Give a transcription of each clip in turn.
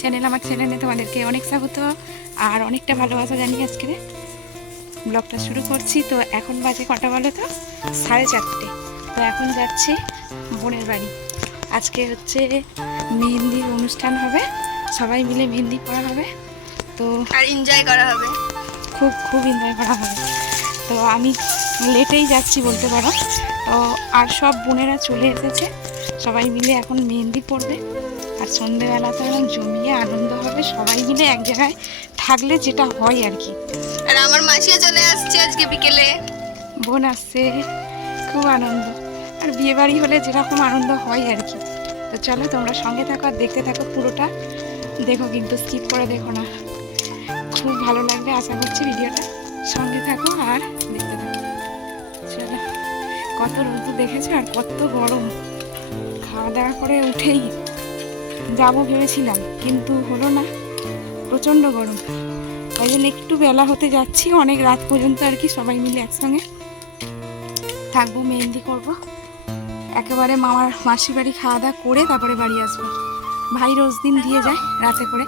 Channel আমার চ্যানেলে তোমাদেরকে অনেক স্বাগত আর অনেকটা ভালোবাসা জানি আজকে ব্লগটা শুরু করছি। তো এখন বাজে কটা বলো তো? সাড়ে চারটে। তো এখন যাচ্ছি বোনের বাড়ি। আজকে হচ্ছে মেহেন্দির অনুষ্ঠান হবে। সবাই মিলে মেহেন্দি পড়া হবে। তো আর এনজয় করা হবে। খুব খুব এনজয় করা হবে। তো আমি লেটেই যাচ্ছি বলতে পারো। তো আর সব বোনেরা চলে এসেছে। সবাই মিলে এখন মেহেন্দি পড়বে। আর সন্ধেবেলা তো এখন জমিয়ে আনন্দ হবে সবাই মিলে এক জায়গায় থাকলে যেটা হয় আর কি। আর আমার মাসিও চলে আসছে আজকে বিকেলে। বোন আসছে খুব আনন্দ। আর বিয়ে বাড়ি হলে যেরকম আনন্দ হয় আর কি। তো চলো তোমরা সঙ্গে থাকো আর দেখতে থাকো পুরোটা। দেখো কিন্তু স্কিপ করে দেখো না। খুব ভালো লাগবে আশা করছি ভিডিওটা। সঙ্গে থাকো আর দেখতে থাকো। চলো কত রোদ দেখেছ আর কত গরম। খাওয়া দাওয়া করে উঠেই যাব ভেবেছিলাম কিন্তু হলো না। প্রচণ্ড গরম। তাই জন্য একটু বেলা হতে যাচ্ছি অনেক রাত পর্যন্ত আর কি সবাই মিলে একসঙ্গে। থাকব মেহেন্দি করব। একেবারে মামার মাসির বাড়ি খাওয়া দাওয়া করে তারপরে বাড়ি আসব। ভাই রোজ দিন দিয়ে যায় রাতে করে।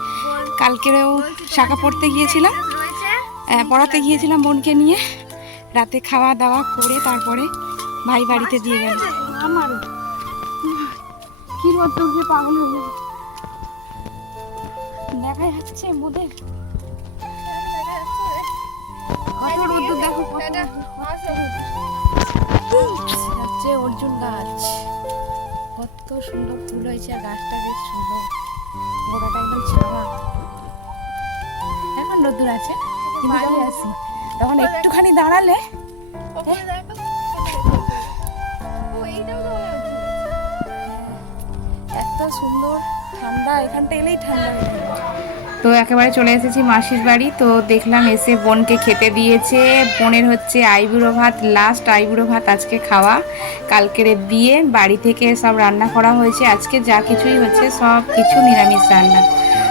কালকেও শাখা পড়তে গিয়েছিলাম। আহ, পড়াতে গিয়েছিলাম বোনকে নিয়ে। রাতে খাওয়া দাওয়া করে তারপরে ভাই বাড়িতে দিয়ে গেল। আমারও কি রোদ পাগল হয়ে দেখা যাচ্ছে মোদের কত রোদ্দুর দেখো হচ্ছে অর্জুন গাছ। কত সুন্দর ফুল হয়েছে আর গাছটা বেশ সুন্দর। গোড়াটা একদম ছাওয়া। এখন রোদ্দুর আছে যখন আসি। তখন একটুখানি দাঁড়ালে এত সুন্দর। ঠান্ডা ঠান্ডা তো একেবারে চলে এসেছি মাসির বাড়ি। তো দেখলাম এসে বোনকে খেতে দিয়েছে। বোনের হচ্ছে আইবুড়ো ভাত লাস্ট আইবুড়ো ভাত আজকে খাওয়া। কালকের বিয়ে, বাড়ি থেকে সব রান্না করা হয়েছে। আজকে যা কিছুই হচ্ছে সব কিছু নিরামিষ রান্না।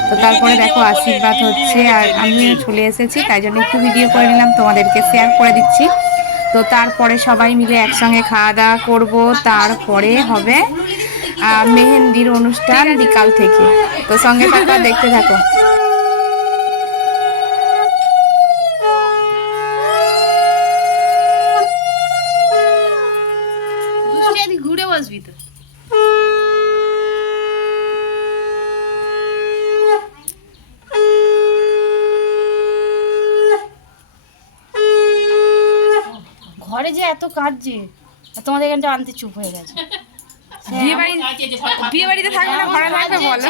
তো তারপরে দেখো আশীর্বাদ হচ্ছে আর আমিও চলে এসেছি, তাই জন্য একটু ভিডিও করে নিলাম, তোমাদেরকে শেয়ার করে দিচ্ছি। তো তারপরে সবাই মিলে একসঙ্গে খাওয়া দাওয়া করব। তারপরে হবে মেহেন্দির অনুষ্ঠান বিকাল থেকে। তো সঙ্গে থাকো, দেখতে থাকো। ঘুরে তো। ঘরে যে এত কাজ যে তোমাদের এখানটা আনতে চুপ হয়ে গেছে। বিয়ে বাড়ি বিয়ে বাড়িতে থাকবে না ঘরে থাকবে বলো।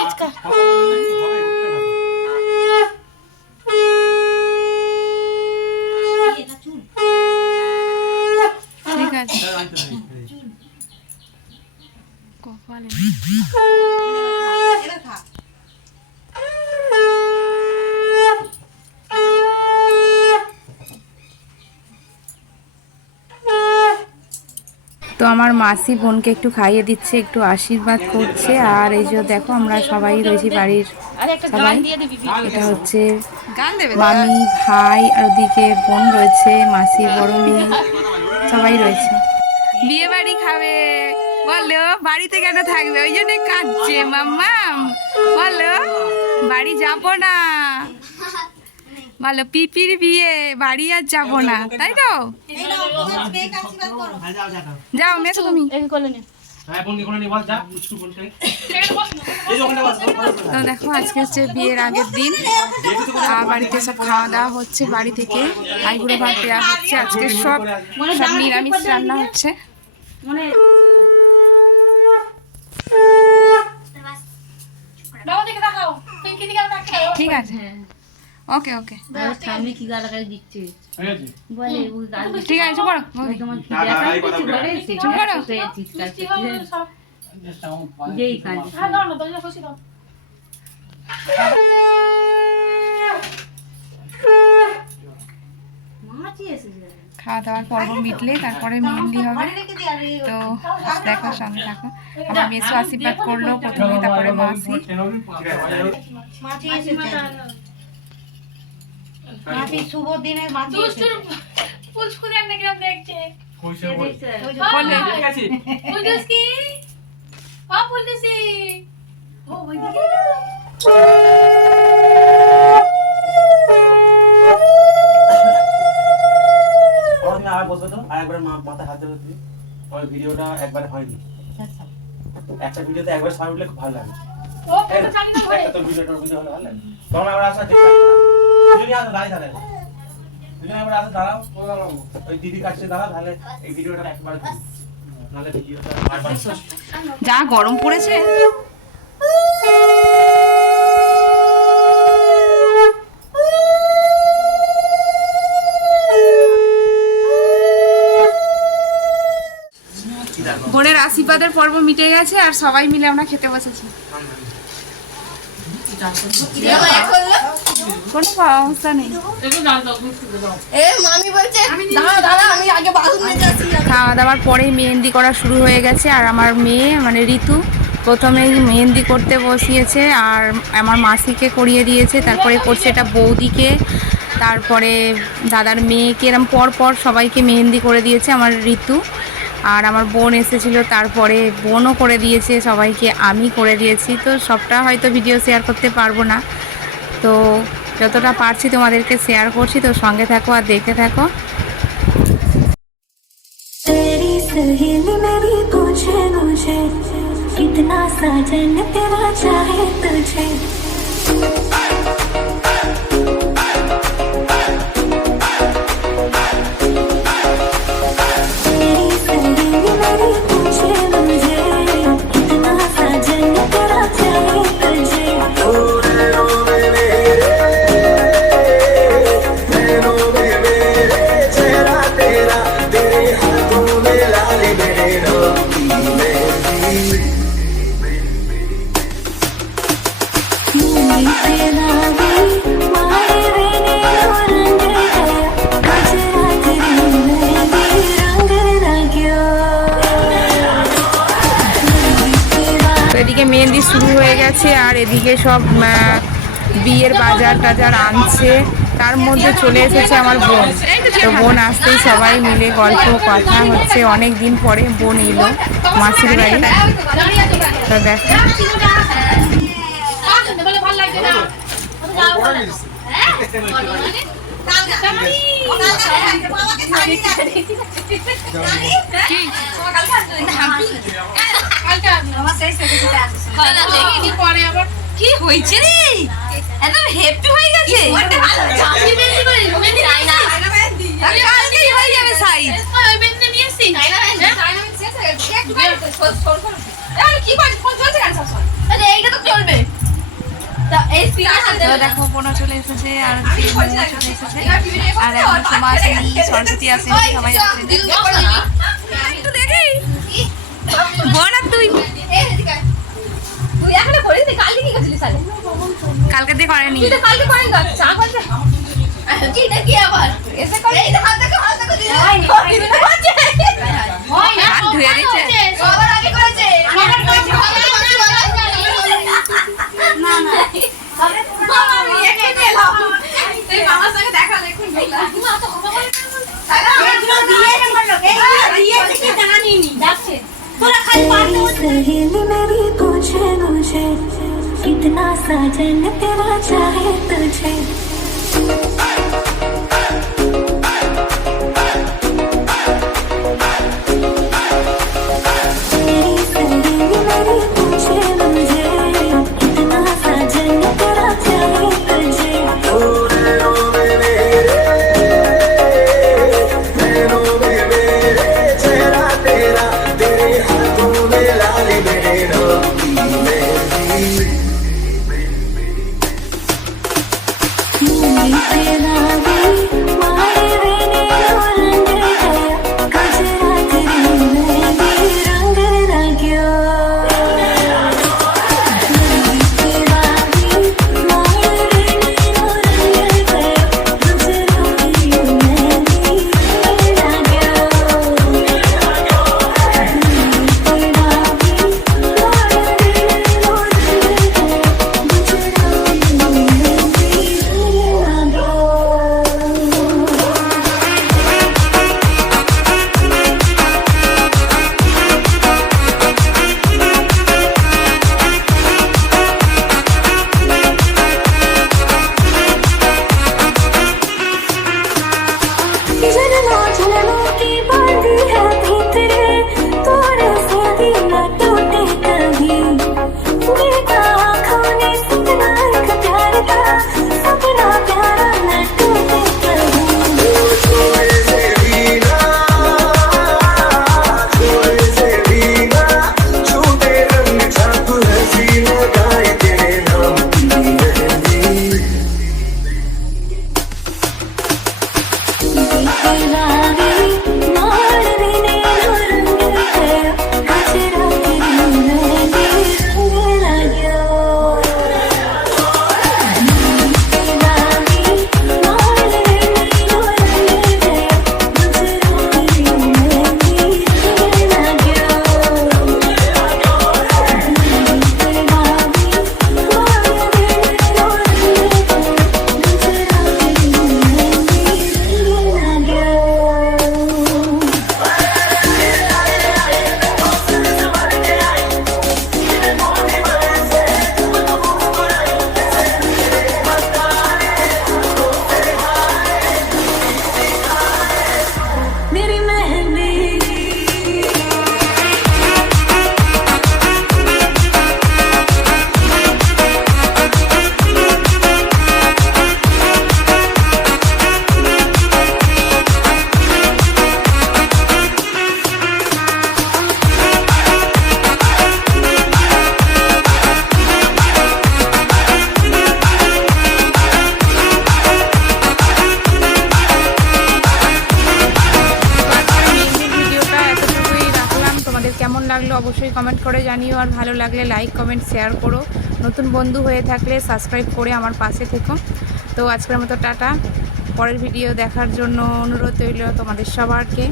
আমার মাসি বোনকে একটু খাইয়ে দিচ্ছে, একটু আশীর্বাদ করছে। আর এই যে দেখো, আমরা সবাই রয়েছি বাড়ির সবাই। এটা হচ্ছে মামি, ভাই, আর ওদিকে বোন রয়েছে, মাসি, বড় মেয়ে, সবাই রয়েছে। বিয়ে বাড়ি খাবে। বলো বাড়িতে কেন থাকবে? ওই জন্য কাঁদছে মাম্মা বলো বাড়ি যাব না। বলো পিপির বিয়ে, বাড়ি আর যাব না, তাই তো? যাও মেসো তুমি। তো দেখো, আজকে হচ্ছে বিয়ের আগের দিন। বাড়িতে সব খাওয়া দাওয়া হচ্ছে বাড়ি থেকে। আইগুলো ভাত দেওয়া হচ্ছে। আজকে সব নিরামিষ রান্না হচ্ছে। ঠিক আছে। ওকে ওকে সামনে কি গালা গালি দিচ্ছে ঠিক আছে বলে ঠিক আছে চুপ করো তোমার কি চুপ করো। যেই কাজ হ্যাঁ খাওয়া দাওয়ার পর্ব মিটলে তারপরে মেহেন্দি হবে তো দেখো সামনে থাকো আমার মেসো আশীর্বাদ করল প্রথমে তারপরে মাসি শুভ দিনে একটা কিরম দেখছে। বলে ও ও আর বসবে তো? আর একবার মা- মাথায় হাত ধরে দিই ওই ভিডিওটা একবার হয়নি। একটা ভিডিওতে একবার সবাই উঠলে খুব ভালো লাগে। ও ফটো চালিয়ে দাও ঘরে একটা তো ভিডিওটা ভিডিও ভালো লাগে। তখন আবার আসা যা গরম পড়েছে। বোনের আশীর্বাদের পর্ব মিটে গেছে আর সবাই মিলে আমরা খেতে বসেছি। কোনো অবস্থা নেই। এ মামি বলছে দাঁড়া দাঁড়া আমি আগে বাথরুমে যাচ্ছি। খাওয়া দাওয়ার পরেই মেহেন্দি করা শুরু হয়ে গেছে আর আমার মেয়ে মানে ঋতু প্রথমেই মেহেন্দি করতে বসিয়েছে আর আমার মাসিকে করিয়ে দিয়েছে তারপরে করছে এটা বৌদিকে তারপরে দাদার মেয়েকে এরম পর পর সবাইকে মেহেন্দি করে দিয়েছে আমার ঋতু আর আমার বোন এসেছিল তারপরে বোনও করে দিয়েছে সবাইকে আমি করে দিয়েছি তো সবটা হয়তো ভিডিও শেয়ার করতে পারব না। তো যতটা পারছি তোমাদেরকে শেয়ার করছি তো সঙ্গে থাকো আর দেখতে থাকো तेरी सहेली मेरी पूछे मुझे कितना साजन तेरा चाहे तुझे হয়ে আর এদিকে সব বিয়ের বাজার টাজার আনছে। তার মধ্যে চলে এসেছে আমার বোন। তো বোন আসতেই সবাই মিলে গল্প, কথা হচ্ছে। অনেক দিন পরে বোন এলো মাসির বাড়ি। তো দেখো। ভালো না কি হয়েছে রে একদম হেপি হয়ে গেছে কি করছিস? দেখো বোনও চলে এসেছে আর চলে এসেছে। আর এখন সোমা আসেনি সরস্বতী আসেনি সবাই বোন আর তুই? কালকে দিয়ে করেনি। কালকে চা করতে। হয় হাত ধুয়ে দিচ্ছে। সবার আগে করেছে। না না। इतना साजन तेरा चाहे तुझे লাগল অবশ্যই কমেন্ট করে জানিও আর ভালো লাগলে লাইক কমেন্ট শেয়ার করো। নতুন বন্ধু হয়ে থাকলে সাবস্ক্রাইব করে আমার পাশে থেকো। তো আজকের মতো টাটা। পরের ভিডিও দেখার জন্য অনুরোধ রইল তোমাদের সবারকে।